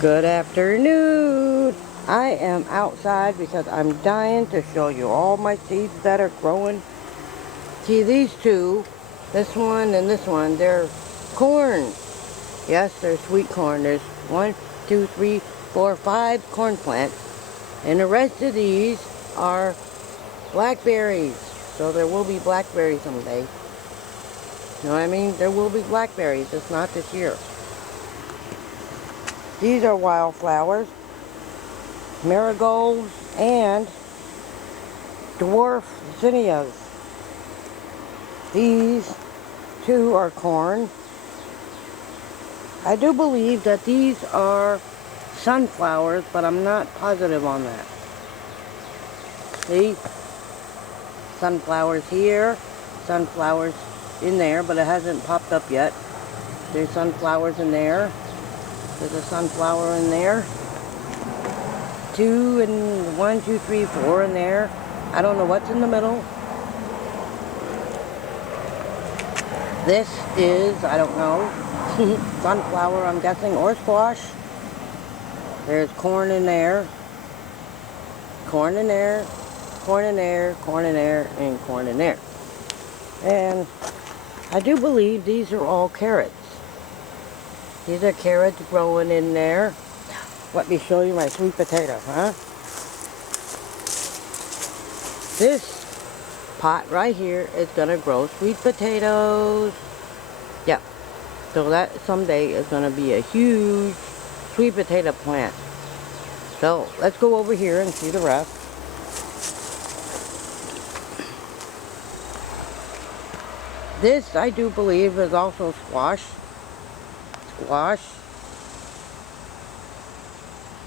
Good afternoon. I am outside because I'm dying to show you all my seeds that are growing. See these two, this one and this one, they're corn. Yes, they're sweet corn. There's 1, 2, 3, 4, 5 corn plants. And the rest of these are blackberries. So there will be blackberries someday. You know what I mean? There will be blackberries, just not this year. These are wildflowers, marigolds, and dwarf zinnias. These two are corn. I do believe that these are sunflowers, but I'm not positive on that. See? Sunflowers here, sunflowers in there, but it hasn't popped up yet. There's sunflowers in there. There's a sunflower in there. 2 and 1, 2, 3, 4 in there. I don't know what's in the middle. This is, I don't know, sunflower, I'm guessing, or squash. There's corn in there. Corn in there. Corn in there. Corn in there. And corn in there. And I do believe these are all carrots. These are carrots growing in there. Let me show you my sweet potato, huh? This pot right here is gonna grow sweet potatoes. Yep. So that someday is gonna be a huge sweet potato plant. So let's go over here and see the rest. This, I do believe, is also squash. Squash.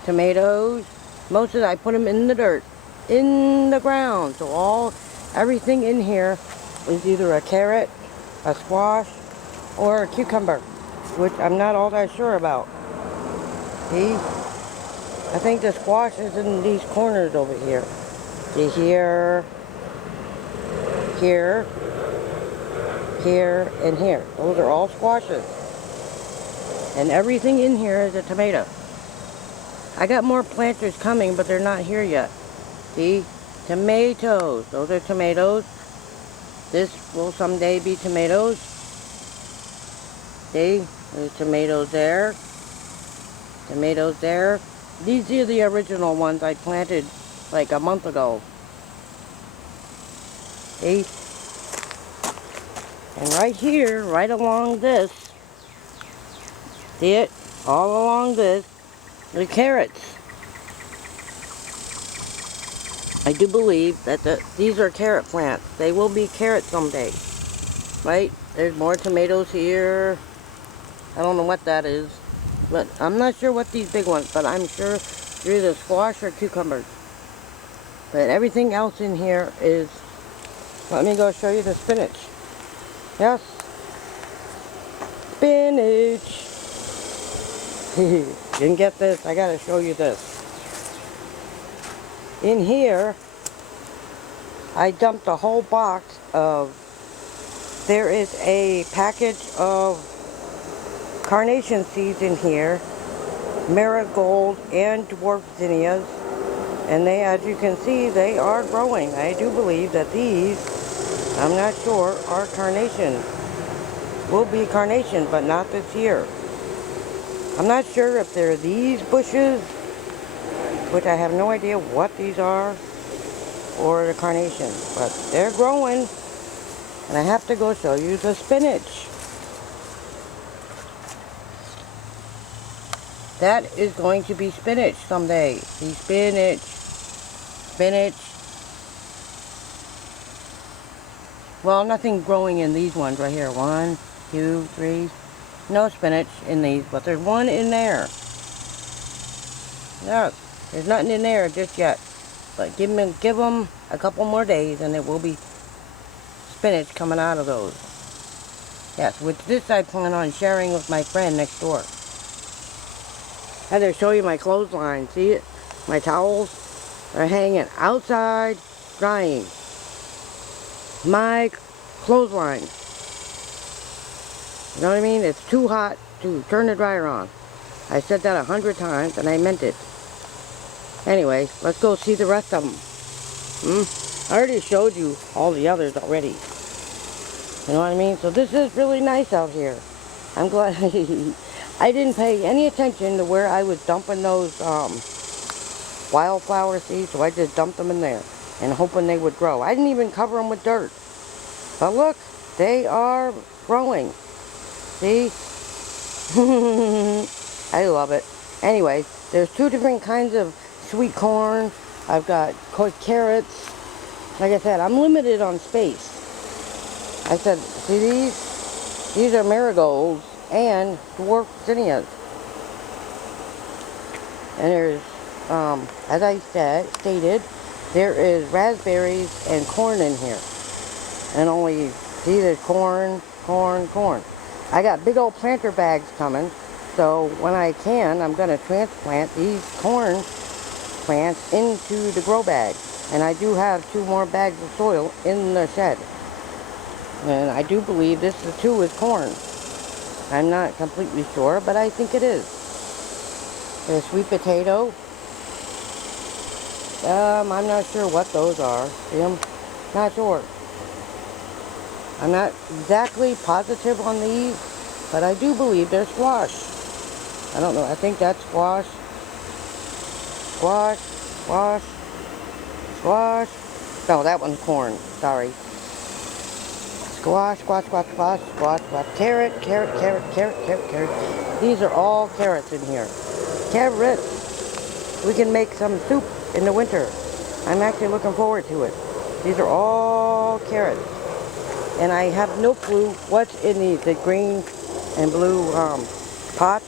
Tomatoes. Most of it, I put them in the dirt, in the ground. So everything in here is either a carrot, a squash, or a cucumber, which I'm not all that sure about. See? I think the squash is in these corners over here. See, here, here, here, and here. Those are all squashes. And everything in here is a tomato. I got more planters coming, but they're not here yet. See? Tomatoes. Those are tomatoes. This will someday be tomatoes. See? There's tomatoes there. Tomatoes there. These are the original ones I planted like a month ago. See? And right here, right along this, see it? All along this, the carrots. I do believe that these are carrot plants. They will be carrots someday. Right? There's more tomatoes here. I don't know what that is. But I'm not sure what these big ones, but I'm sure they're either squash or cucumbers. But everything else in here is, let me go show you the spinach. Yes. Spinach. You can get this. I gotta show you this. In here, I dumped a whole box of, there is a package of carnation seeds in here, marigold and dwarf zinnias, and they, as you can see, they are growing. I do believe that these, I'm not sure, are carnation. Will be carnation, but not this year. I'm not sure if they're these bushes, which I have no idea what these are, or the carnation, but they're growing, and I have to go show you the spinach. That is going to be spinach someday. See, spinach, spinach. Well, nothing growing in these ones right here. 1, 2, 3. No spinach in these, but there's one in there. No, there's nothing in there just yet. But give them a couple more days, and there will be spinach coming out of those. Yes, which this I plan on sharing with my friend next door. I had to show you my clothesline. See it? My towels are hanging outside, drying. My clothesline. You know what I mean? It's too hot to turn the dryer on. I said that 100 times, and I meant it. Anyway, let's go see the rest of them. I already showed you all the others already. You know what I mean? So this is really nice out here. I'm glad I didn't pay any attention to where I was dumping those wildflower seeds, so I just dumped them in there and hoping they would grow. I didn't even cover them with dirt. But look, they are growing. See? I love it. Anyway, there's 2 different kinds of sweet corn. I've got carrots. Like I said, I'm limited on space. I said, see these? These are marigolds and dwarf zinnias. And there's, as I stated, there is raspberries and corn in here. And only, see, there's corn, corn, corn. I got big old planter bags coming. So when I can, I'm going to transplant these corn plants into the grow bag. And I do have 2 more bags of soil in the shed. And I do believe this too is corn. I'm not completely sure, but I think it is. There's sweet potato. I'm not sure what those are. See, I'm not sure. I'm not exactly positive on these, but I do believe they're squash. I don't know. I think that's squash. Squash, squash, squash. No, that one's corn. Sorry. Squash, squash, squash, squash, squash, squash. Carrot, carrot, carrot, carrot, carrot, carrot. These are all carrots in here. Carrots. We can make some soup in the winter. I'm actually looking forward to it. These are all carrots. And I have no clue what's in these, the green and blue pots.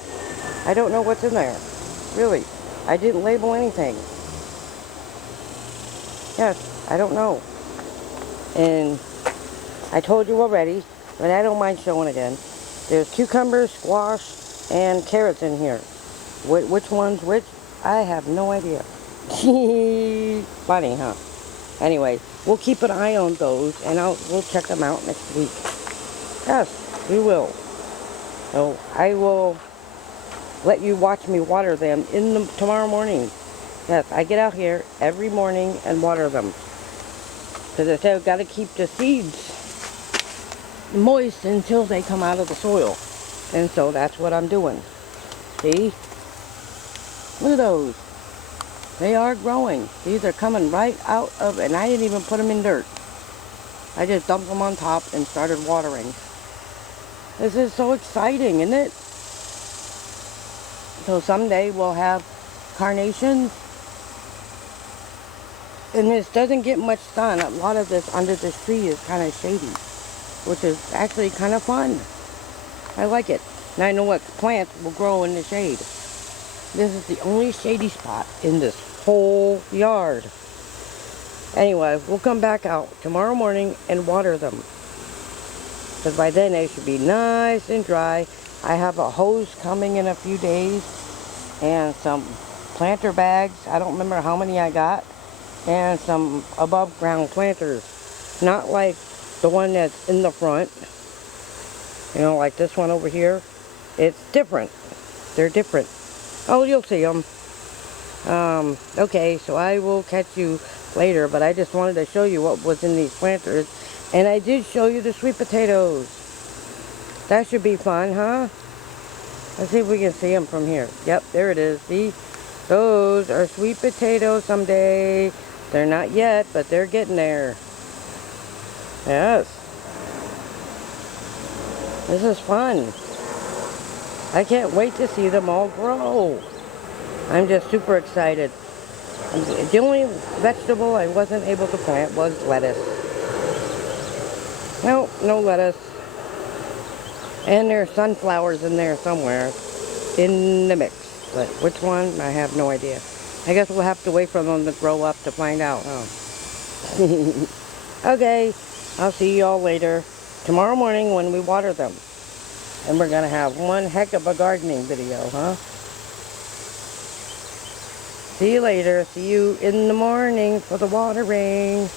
I don't know what's in there. Really. I didn't label anything. Yes, I don't know. And I told you already, but I don't mind showing again. There's cucumbers, squash, and carrots in here. Which one's which? I have no idea. Funny, huh? Anyway, we'll keep an eye on those, and we'll check them out next week. Yes, we will. So I will let you watch me water them tomorrow morning. Yes, I get out here every morning and water them. Because I said I've got to keep the seeds moist until they come out of the soil. And so that's what I'm doing. See? Look at those. They are growing. These are coming right out of, and I didn't even put them in dirt. I just dumped them on top and started watering. This is so exciting, isn't it? So someday we'll have carnations. And this doesn't get much sun. A lot of this under this tree is kind of shady, which is actually kind of fun. I like it. And I know what plants will grow in the shade. This is the only shady spot in this whole yard. Anyway, we'll come back out tomorrow morning and water them. Because by then they should be nice and dry. I have a hose coming in a few days. And some planter bags. I don't remember how many I got. And some above ground planters. Not like the one that's in the front. You know, like this one over here. It's different. They're different. Oh, you'll see them. Okay, so I will catch you later, but I just wanted to show you what was in these planters. And I did show you the sweet potatoes. That should be fun, huh? Let's see if we can see them from here. Yep, there it is. See? Those are sweet potatoes someday. They're not yet, but they're getting there. Yes. This is fun. I can't wait to see them all grow. I'm just super excited. The only vegetable I wasn't able to plant was lettuce. No, no lettuce. And there's sunflowers in there somewhere in the mix. But which one, I have no idea. I guess we'll have to wait for them to grow up to find out, huh? Okay, I'll see you all later. Tomorrow morning when we water them. And we're going to have one heck of a gardening video, huh? See you later. See you in the morning for the watering.